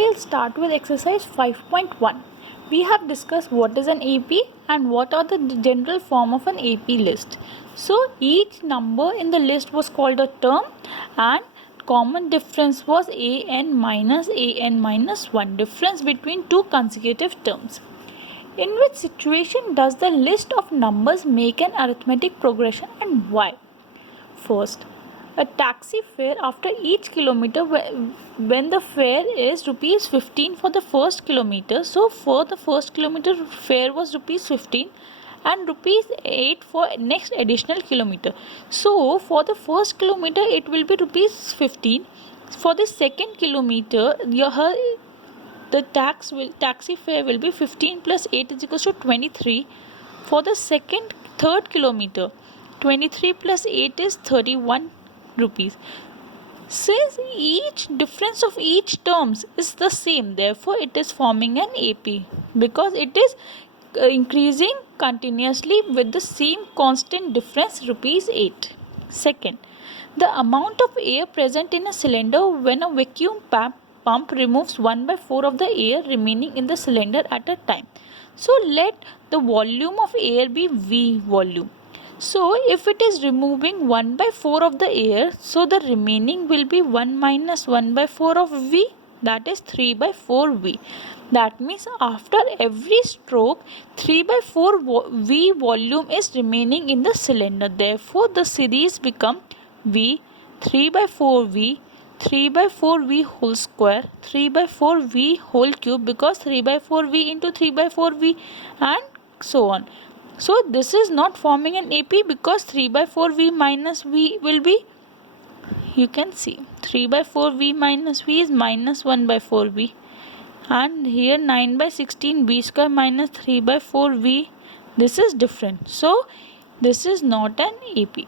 we'll start with exercise 5.1. We have discussed what is an AP and what are the general form of an AP list. So each number in the list was called a term and common difference was an minus 1, difference between two consecutive terms. In which situation does the list of numbers make an arithmetic progression and why? First, a taxi fare after each kilometer when the fare is rupees 15 for the first kilometer. So for the first kilometer fare was rupees 15 and rupees 8 for next additional kilometer. So for the first kilometer it will be rupees 15. For the second kilometer the taxi fare will be 15 plus 8 is equals to 23. For the third kilometer 23 plus 8 is 31 rupees. Since each difference of each terms is the same, therefore it is forming an AP because it is increasing continuously with the same constant difference rupees 8. Second, the amount of air present in a cylinder when a vacuum pump removes 1/4 of the air remaining in the cylinder at a time. So let the volume of air be V volume. So if it is removing 1/4 of the air, so the remaining will be 1 minus 1/4 of V, that is 3/4 V. That means after every stroke 3/4 V volume is remaining in the cylinder. Therefore the series become V 3/4 V 3/4 V whole square 3/4 V whole cube, because 3/4 V into 3/4 V and so on. So this is not forming an AP because 3/4 V minus V will be, you can see 3/4 V minus V is minus 1/4 V, and here 9/16 V square minus 3/4 V, this is different. So this is not an AP.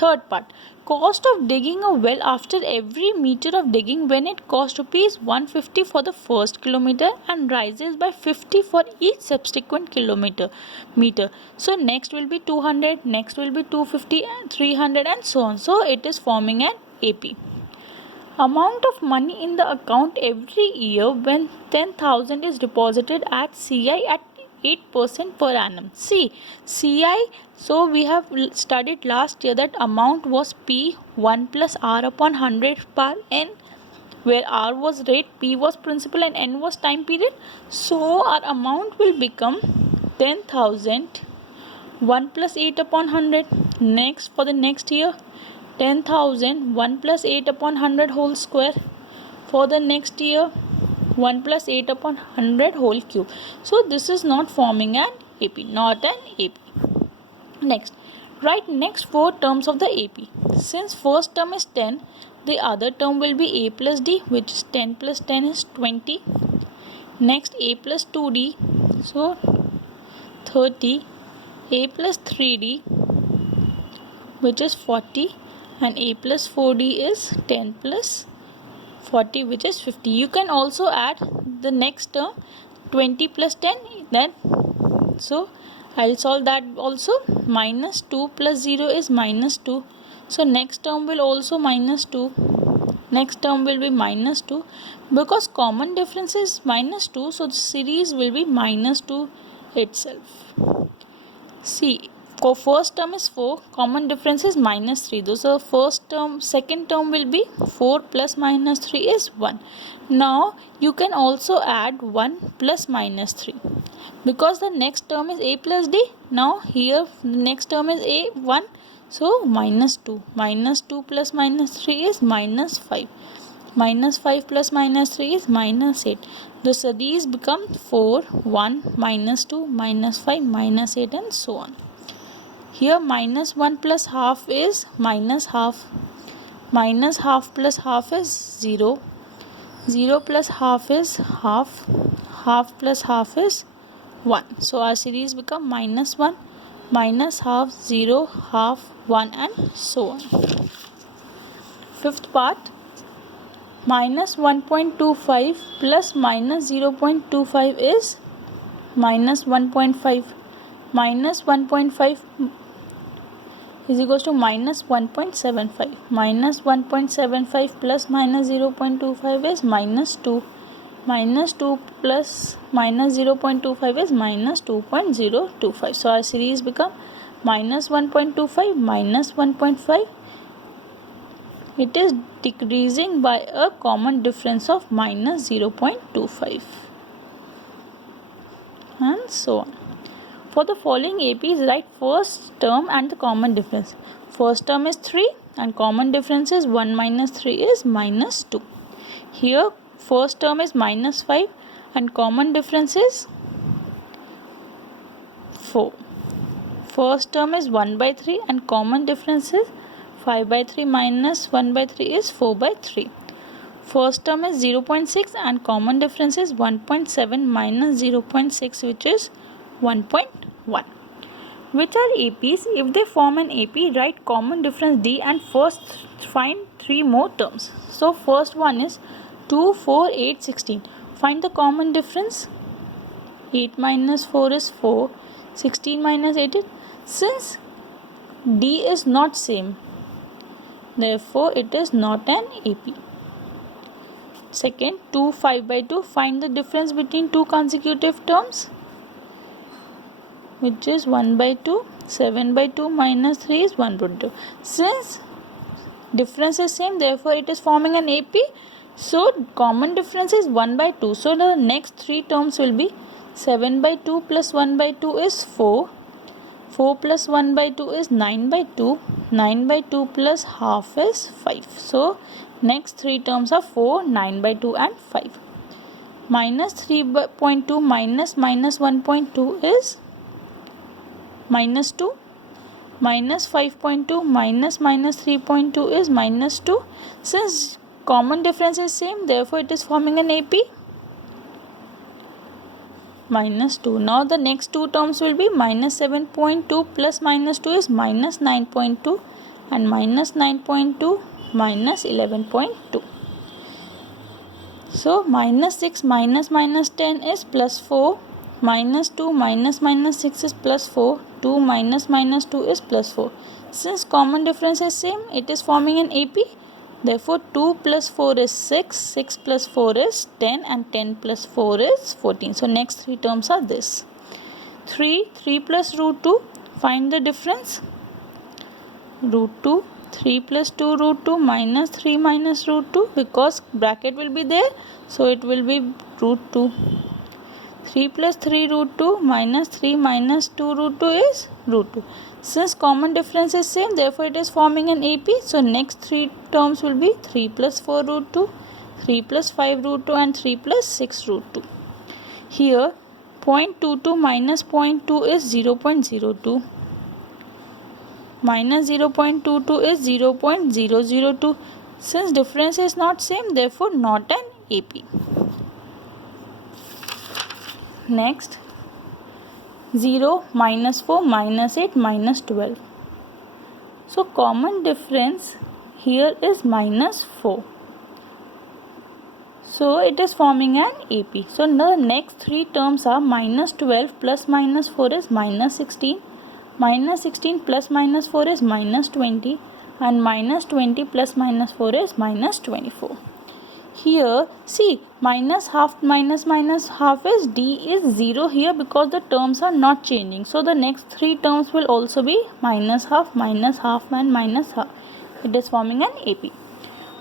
Third part, cost of digging a well after every meter of digging when it cost rupees 150 for the first kilometer and rises by 50 for each subsequent kilometer meter. So next will be 200, next will be 250 and 300 and so on. So it is forming an AP. Amount of money in the account every year when 10,000 is deposited at CI at 8% per annum. See, CI, so we have studied last year that amount was P 1 plus R upon 100 per N, where R was rate, P was principal and N was time period. So our amount will become 10,000 1 plus 8 upon 100. Next, for the next year 10,000 1 plus 8 upon 100 whole square. For the next year 1 plus 8 upon 100 whole cube. So this is not forming an AP, not an AP. Next, write next four terms of the AP. Since first term is 10, the other term will be A plus D, which is 10 plus 10 is 20. Next, A plus 2D, so 30. A plus 3D, which is 40. And A plus 4D is 10 plus 40, which is 50. You can also add the next term 20 plus 10, then so I'll solve that also. Minus 2 plus 0 is minus 2. So next term will also minus 2. Next term will be minus 2. Because common difference is minus 2, so the series will be minus 2 itself. See, first term is 4, common difference is minus 3. So first term, second term will be 4 plus minus 3 is 1. Now you can also add 1 plus minus 3 because the next term is A plus D. Now here the next term is A 1, so minus 2. Minus 2 plus minus 3 is minus 5. Minus 5 plus minus 3 is minus 8. So these become 4, 1, minus 2, minus 5, minus 8 and so on. Here minus 1 plus half is minus half. Minus half plus half is 0. 0 plus half is half. Half plus half is 1. So our series become minus 1, minus half, 0, half, 1 and so on. Fifth part, minus 1.25 plus minus 0.25 is minus 1.5. Minus 1.5 is equals to minus 1.75. Minus 1.75 plus minus 0.25 is minus 2. Minus 2 plus minus 0.25 is minus 2.025. So our series become minus 1.25 minus 1.5. It is decreasing by a common difference of minus 0.25 and so on. For the following APs, write first term and the common difference. First term is 3 and common difference is 1 minus 3 is minus 2. Here first term is minus 5 and common difference is 4. First term is 1 by 3 and common difference is 5 by 3 minus 1 by 3 is 4 by 3. First term is 0.6 and common difference is 1.7 minus 0.6, which is 1.1. Which are APs? If they form an AP, write common difference D and first find 3 more terms. So first one is 2, 4, 8, 16. Find the common difference. 8 minus 4 is 4. 16 minus 8 is... Since D is not same, therefore it is not an AP. Second, 2, 5 by 2. Find the difference between two consecutive terms, which is 1 by 2. 7 by 2 minus 3 is 1 by 2. Since difference is same, therefore it is forming an AP. So common difference is 1 by 2. So the next 3 terms will be 7 by 2 plus 1 by 2 is 4. 4 plus 1 by 2 is 9 by 2. 9 by 2 plus half is 5. So next 3 terms are 4, 9 by 2 and 5. Minus 3.2 minus minus 1.2 is minus 2. Minus 5.2 minus minus 3.2 is minus 2. Since common difference is same, therefore it is forming an AP. Minus 2. Now the next 2 terms will be minus 7.2 plus minus 2 is minus 9.2 and minus 9.2 minus 11.2. So minus 6 minus minus 10 is plus 4. Minus 2 minus minus 6 is plus 4. 2 minus minus 2 is plus 4. Since common difference is same, it is forming an AP. Therefore 2 plus 4 is 6, 6 plus 4 is 10 and 10 plus 4 is 14. So next 3 terms are this. 3 plus root 2. Find the difference. Root 2. 3 plus 2 root 2 minus 3 minus root 2, because bracket will be there, so it will be root 2. 3 plus 3 root 2 minus 3 minus 2 root 2 is root 2. Since common difference is same, therefore it is forming an AP. So next 3 terms will be 3 plus 4 root 2, 3 plus 5 root 2 and 3 plus 6 root 2. Here 0.22 minus 0.2 is 0.02. Minus 0.22 is 0.002. Since difference is not same, therefore not an AP. Next, 0, minus 4, minus 8, minus 12. So common difference here is minus 4. So it is forming an AP. So the next 3 terms are minus 12 plus minus 4 is minus 16. Minus 16 plus minus 4 is minus 20. And minus 20 plus minus 4 is minus 24. Here, see, minus half minus minus half is D is 0 here, because the terms are not changing. So the next 3 terms will also be minus half and minus half. It is forming an AP.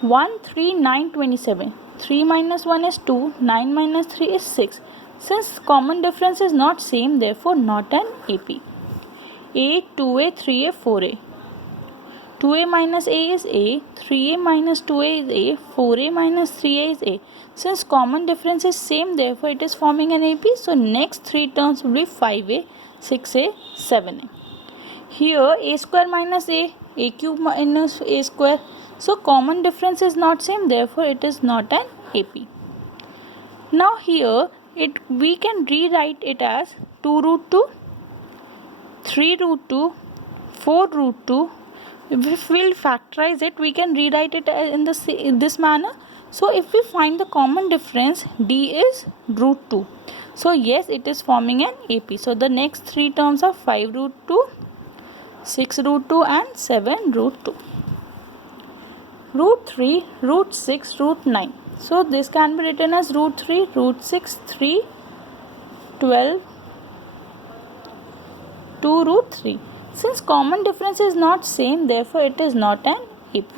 1, 3, 9, 27. 3 minus 1 is 2. 9 minus 3 is 6. Since common difference is not same, therefore not an AP. A, 2A, 3A, 4A. 2A minus A is A, 3A minus 2A is A, 4A minus 3A is A. Since common difference is same, therefore it is forming an AP. So next 3 terms will be 5A, 6A, 7A. Here A square minus A cube minus A square. So common difference is not same, therefore it is not an AP. Now here we can rewrite it as 2 root 2, 3 root 2, 4 root 2. If we will factorize it, we can rewrite it in this manner. So if we find the common difference, D is root 2. So yes, it is forming an AP. So the next 3 terms are 5 root 2, 6 root 2 and 7 root 2. Root 3, root 6, root 9. So this can be written as root 3, root 6, 3, 12, 2 root 3. Since common difference is not same, therefore it is not an AP.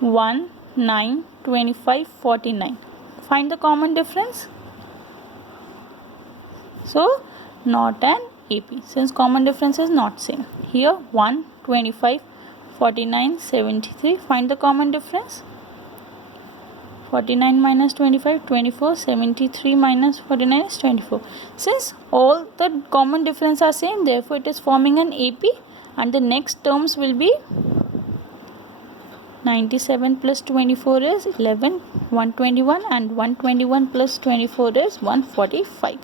1, 9, 25, 49. Find the common difference. So not an AP since common difference is not same. Here 1, 25, 49, 73. Find the common difference. 49 minus 25, 24. 73 minus 49 is 24. Since all the common difference are same, therefore it is forming an AP, and the next terms will be 97 plus 24 is 11, 121, and 121 plus 24 is 145.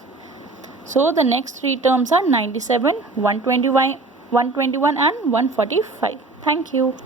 So the next three terms are 97, 121 and 145. Thank you.